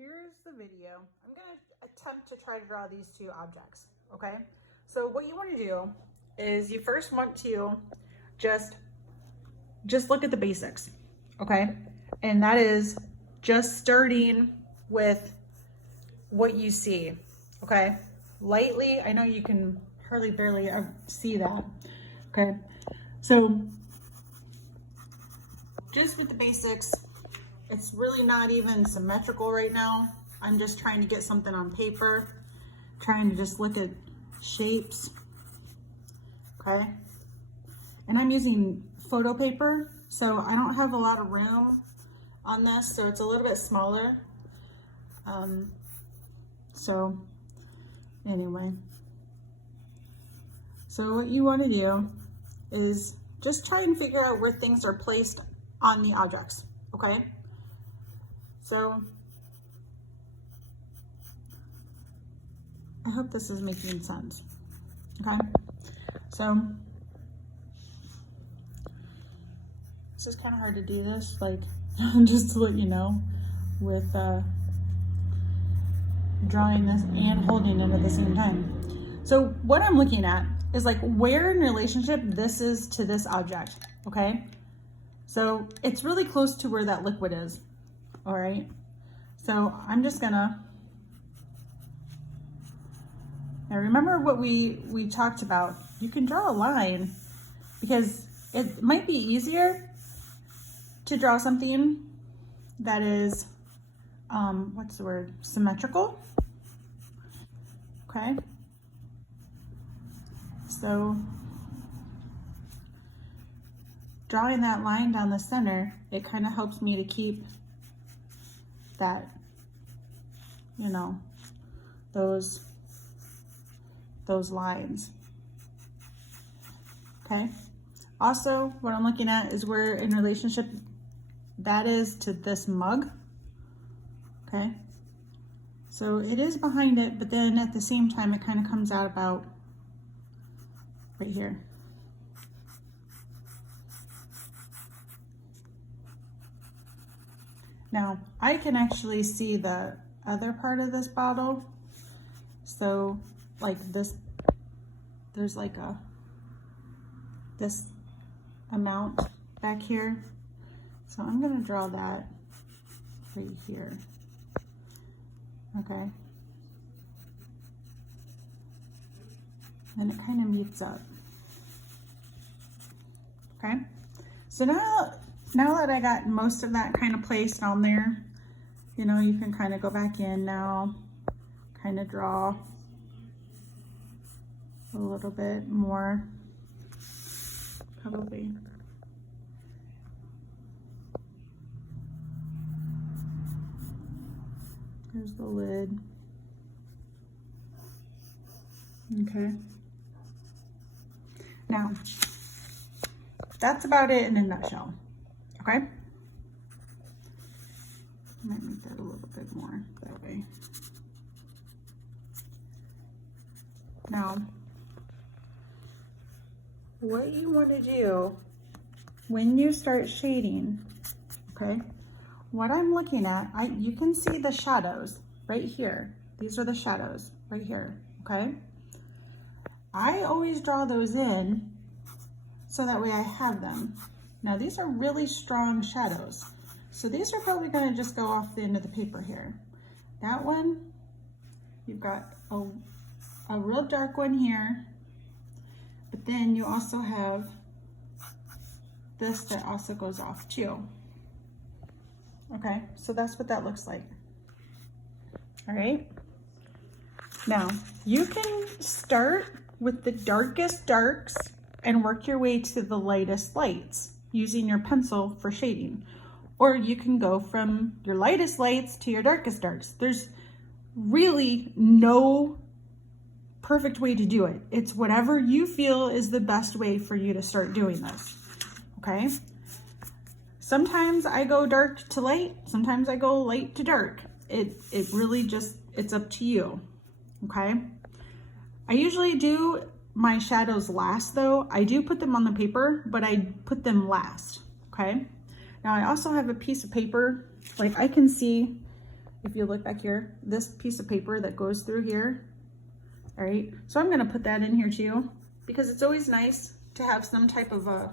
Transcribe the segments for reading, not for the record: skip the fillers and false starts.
here's the video. I'm gonna attempt to try to draw these two objects, okay? So what you wanna do is you first want to just look at the basics, okay? And that is just starting with what you see, okay? Lightly, I know you can hardly barely see that, okay? So just with the basics, it's really not even symmetrical right now. I'm just trying to get something on paper, trying to just look at shapes, okay? And I'm using photo paper, so I don't have a lot of room on this, so it's a little bit smaller. So anyway, so what you want to do is just try and figure out where things are placed on the objects, okay? So I hope this is making sense, okay? So this is kind of hard to do this, like, just to let you know, with drawing this and holding it at the same time. So what I'm looking at is like where in relationship this is to this object, okay? So it's really close to where that liquid is, all right? So I'm just gonna, now remember what we talked about. You can draw a line because it might be easier to draw something that is, what's the word, symmetrical, okay? So drawing that line down the center, it kind of helps me to keep that, you know, those lines, okay? Also, what I'm looking at is where in relationship that is to this mug, okay? So it is behind it, but then at the same time, it kind of comes out about right here. Now, I can actually see the other part of this bottle. So like this, there's like this amount back here. So I'm gonna draw that right here, okay? And it kind of meets up, okay? So now that I got most of that kind of placed on there, you know, you can kind of go back in now, kind of draw a little bit more, probably. There's the lid. Okay. Now, that's about it in a nutshell. Okay? I might make that a little bit more that way. Now, what you want to do when you start shading, okay? What I'm looking at, you can see the shadows right here. These are the shadows right here, okay? I always draw those in so that way I have them. Now these are really strong shadows. So these are probably gonna just go off the end of the paper here. That one, you've got a real dark one here, but then you also have this that also goes off too. Okay, so that's what that looks like. All right. Now, you can start with the darkest darks and work your way to the lightest lights using your pencil for shading. Or you can go from your lightest lights to your darkest darks. There's really no perfect way to do it. It's whatever you feel is the best way for you to start doing this, okay? Sometimes I go dark to light, sometimes I go light to dark. It really just, it's up to you, okay? I usually do my shadows last though. I do put them on the paper, but I put them last, okay? Now I also have a piece of paper, like I can see if you look back here, this piece of paper that goes through here, all right? So I'm gonna put that in here too, because it's always nice to have some type of a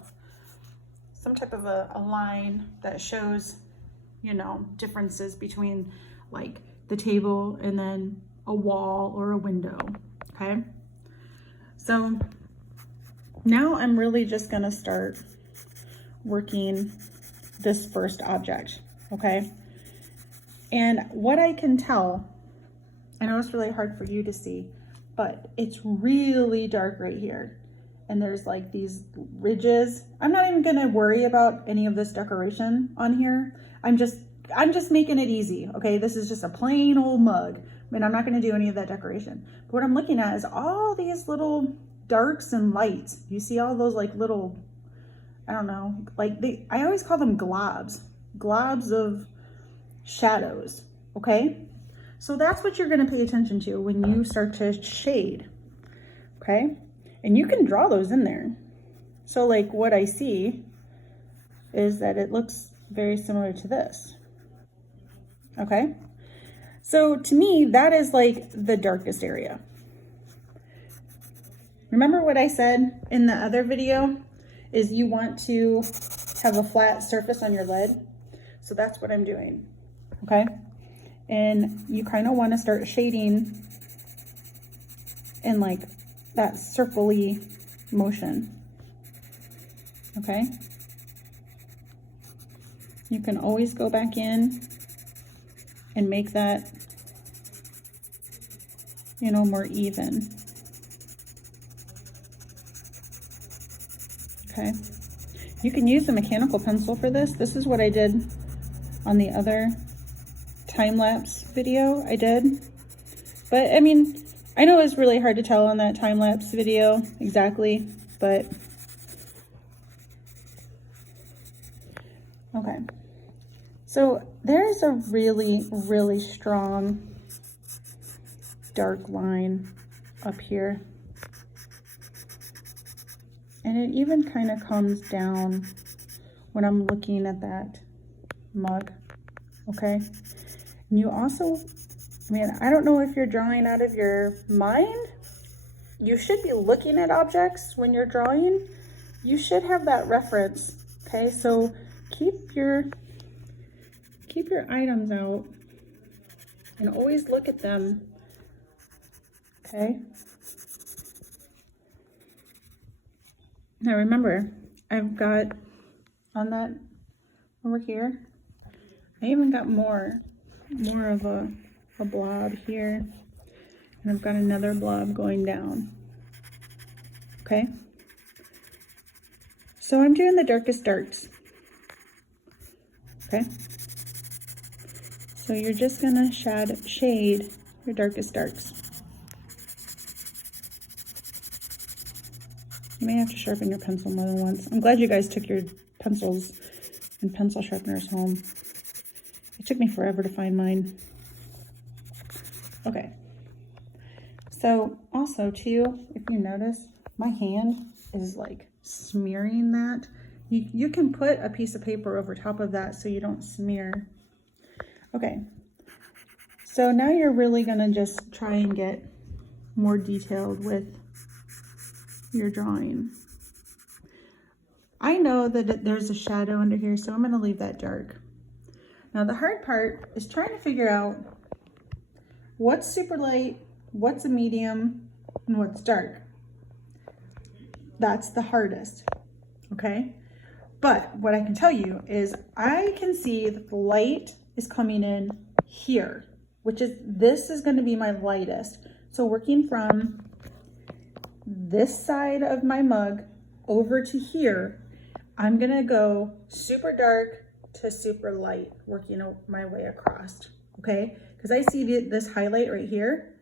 line that shows, you know, differences between like the table and then a wall or a window, okay? So now I'm really just gonna start working this first object, okay? And what I can tell, I know it's really hard for you to see, but it's really dark right here. And there's like these ridges. I'm not even gonna worry about any of this decoration on here. I'm just making it easy, okay? This is just a plain old mug. I mean, I'm not gonna do any of that decoration. But what I'm looking at is all these little darks and lights. You see all those like little, I don't know, like I always call them globs of shadows, okay? So that's what you're gonna pay attention to when you start to shade, okay? And you can draw those in there. So like what I see is that it looks very similar to this, okay? So to me, that is like the darkest area. Remember what I said in the other video is you want to have a flat surface on your lid. So that's what I'm doing, okay? And you kind of want to start shading in like that circle-y motion, okay? You can always go back in and make that, you know, more even. Okay. You can use a mechanical pencil for this. This is what I did on the other time-lapse video I did. But I mean, I know it's really hard to tell on that time-lapse video exactly, but okay. So there's a really, really strong dark line up here. And it even kind of comes down when I'm looking at that mug, okay? And you also, I mean, I don't know if you're drawing out of your mind. You should be looking at objects when you're drawing. You should have that reference, okay? So keep your items out and always look at them, okay? Now remember, I've got on that over here, I even got more of a blob here, and I've got another blob going down, okay? So I'm doing the darkest darks, okay? So you're just gonna shade your darkest darks. You may have to sharpen your pencil more than once. I'm glad you guys took your pencils and pencil sharpeners home. It took me forever to find mine. Okay. So also too, if you notice, my hand is like smearing that. You can put a piece of paper over top of that so you don't smear. Okay. So now you're really gonna just try and get more detailed with your drawing. I know that there's a shadow under here, so I'm going to leave that dark. Now the hard part is trying to figure out what's super light, what's a medium, and what's dark. That's the hardest, okay? But what I can tell you is I can see that the light is coming in here, which is, this is going to be my lightest. So working from this side of my mug over to here, I'm gonna go super dark to super light, working my way across, okay? Because I see this highlight right here,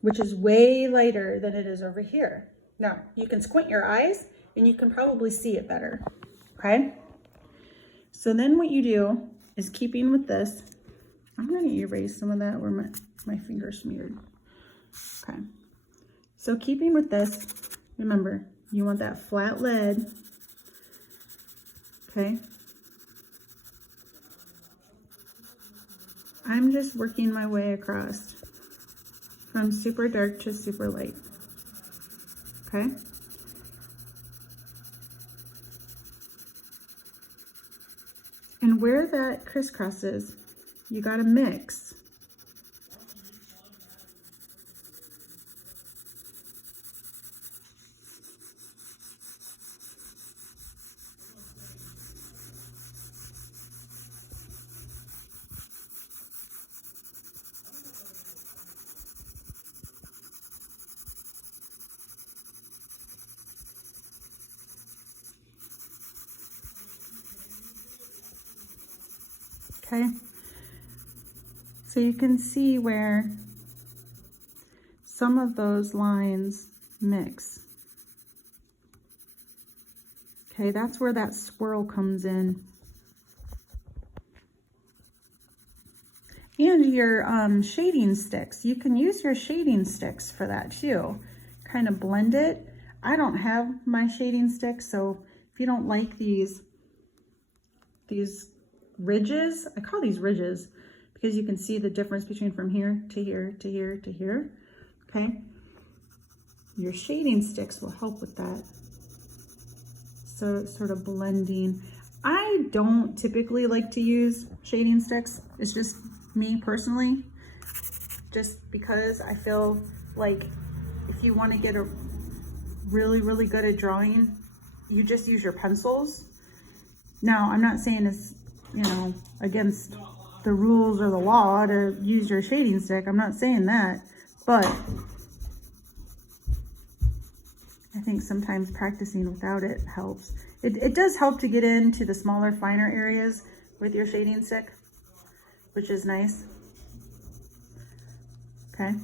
which is way lighter than it is over here. Now, you can squint your eyes and you can probably see it better, okay? So then what you do is, keeping with this, I'm gonna erase some of that where my finger smeared, okay? So keeping with this, remember, you want that flat lid, okay? I'm just working my way across from super dark to super light, okay? And where that crisscrosses, you gotta mix. Okay, so you can see where some of those lines mix. Okay, that's where that swirl comes in. And your shading sticks, you can use your shading sticks for that too. Kind of blend it. I don't have my shading sticks, so if you don't like these ridges, I call these ridges because you can see the difference between from here to here to here to here, okay? Your shading sticks will help with that. So it's sort of blending. I don't typically like to use shading sticks. It's just me personally, just because I feel like if you want to get a really, really good at drawing, you just use your pencils. Now, I'm not saying it's, you know, against the rules or the law to use your shading stick. I'm not saying that, but I think sometimes practicing without it helps. It does help to get into the smaller, finer areas with your shading stick, which is nice. Okay.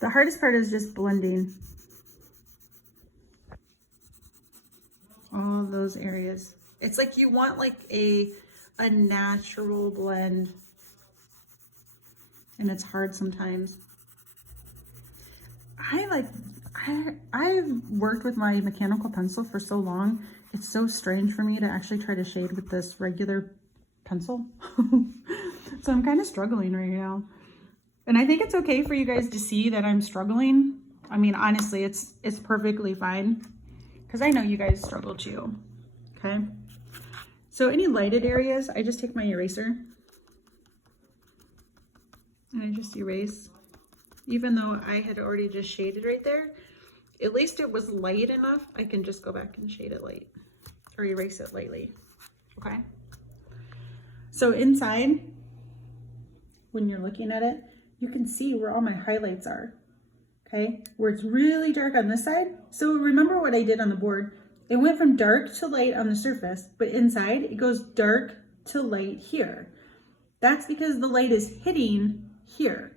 The hardest part is just blending all those areas. It's like you want like a natural blend, and it's hard sometimes. I've worked with my mechanical pencil for so long. It's so strange for me to actually try to shade with this regular pencil. So I'm kind of struggling right now. And I think it's okay for you guys to see that I'm struggling. I mean, honestly, it's perfectly fine because I know you guys struggle too, okay? So any lighted areas, I just take my eraser and I just erase. Even though I had already just shaded right there, at least it was light enough, I can just go back and shade it light or erase it lightly, okay? So inside, when you're looking at it, you can see where all my highlights are, okay? Where it's really dark on this side. So remember what I did on the board. It went from dark to light on the surface, but inside it goes dark to light here. That's because the light is hitting here,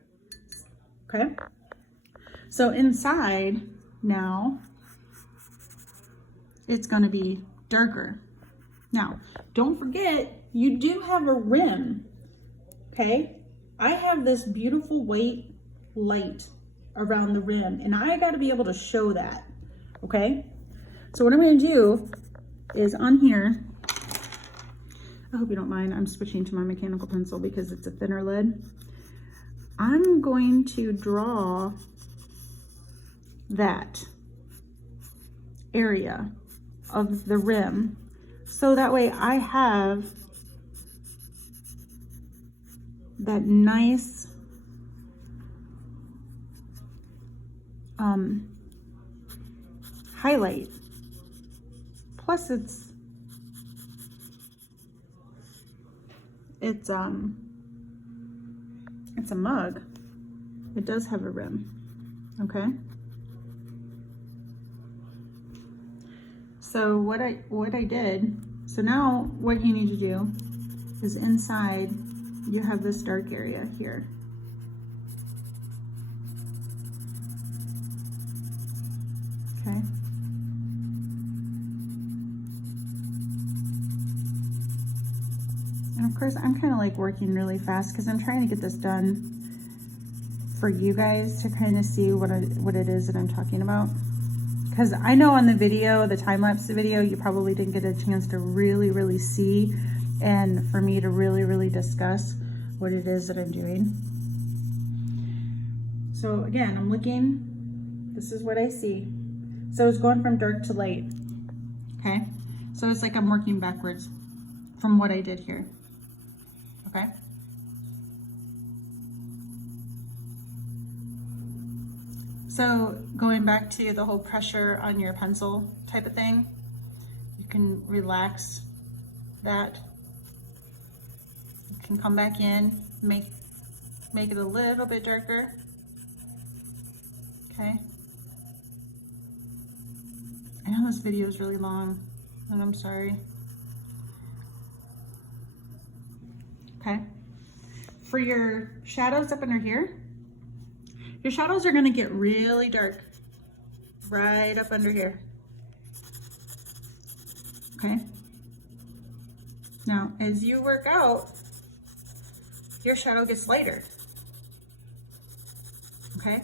okay? So inside now, it's gonna be darker. Now, don't forget, you do have a rim, okay? I have this beautiful white light around the rim, and I gotta be able to show that, okay? So what I'm gonna do is on here, I hope you don't mind, I'm switching to my mechanical pencil because it's a thinner lead. I'm going to draw that area of the rim so that way I have that nice highlight. Plus it's a mug. It does have a rim, okay? So what I did, so now what you need to do is inside you have this dark area here. Okay. And of course, I'm kind of like working really fast because I'm trying to get this done for you guys to kind of see what it is that I'm talking about. Because I know on the video, the time-lapse video, you probably didn't get a chance to really see and for me to really discuss what it is that I'm doing. So again, I'm looking, this is what I see. So it's going from dark to light, okay? So it's like I'm working backwards from what I did here, okay? So going back to the whole pressure on your pencil type of thing, you can relax that. You can come back in, make it a little bit darker, okay? I know this video is really long, and I'm sorry. Okay, for your shadows up under here, your shadows are gonna get really dark right up under here, okay? Now, as you work out, your shadow gets lighter, okay?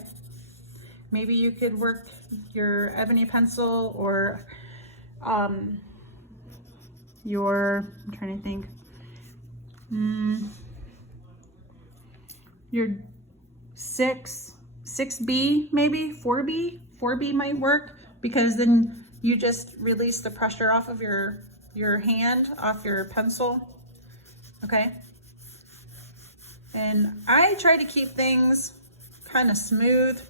Maybe you could work your ebony pencil or I'm trying to think, your 6B, maybe 4B. 4B might work, because then you just release the pressure off of your hand, off your pencil, okay? And I try to keep things kind of smooth.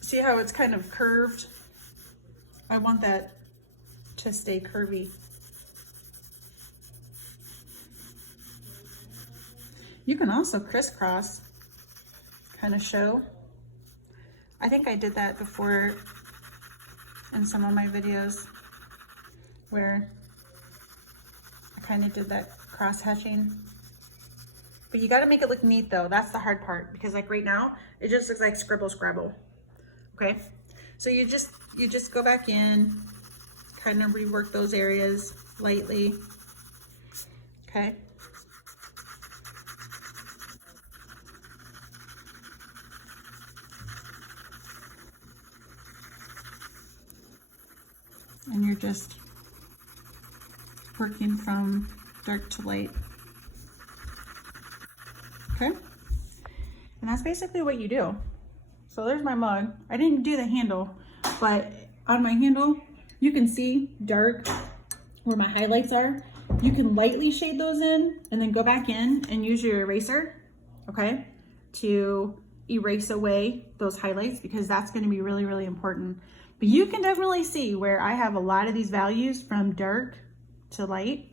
See how it's kind of curved? I want that to stay curvy. You can also crisscross, kind of show. I think I did that before in some of my videos where I kind of did that cross hatching. But you got to make it look neat though. That's the hard part, because like right now, it just looks like scribble scrabble. Okay, so you just go back in, kind of rework those areas lightly, okay? And you're just working from dark to light, okay? And that's basically what you do. So there's my mug. I didn't do the handle, but on my handle, you can see dark where my highlights are. You can lightly shade those in and then go back in and use your eraser, okay, to erase away those highlights, because that's gonna be really important. But you can definitely see where I have a lot of these values from dark to light,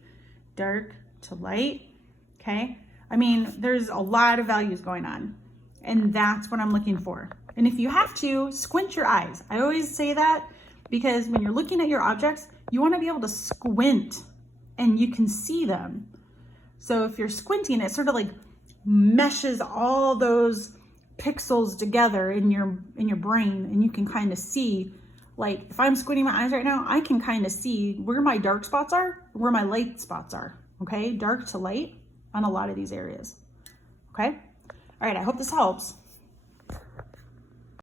okay? I mean, there's a lot of values going on, and that's what I'm looking for. And if you have to, squint your eyes. I always say that because when you're looking at your objects, you want to be able to squint and you can see them. So if you're squinting, it sort of like meshes all those pixels together in your brain, and you can kind of see, like if I'm squinting my eyes right now, I can kind of see where my dark spots are, where my light spots are, okay? Dark to light on a lot of these areas, okay? All right, I hope this helps.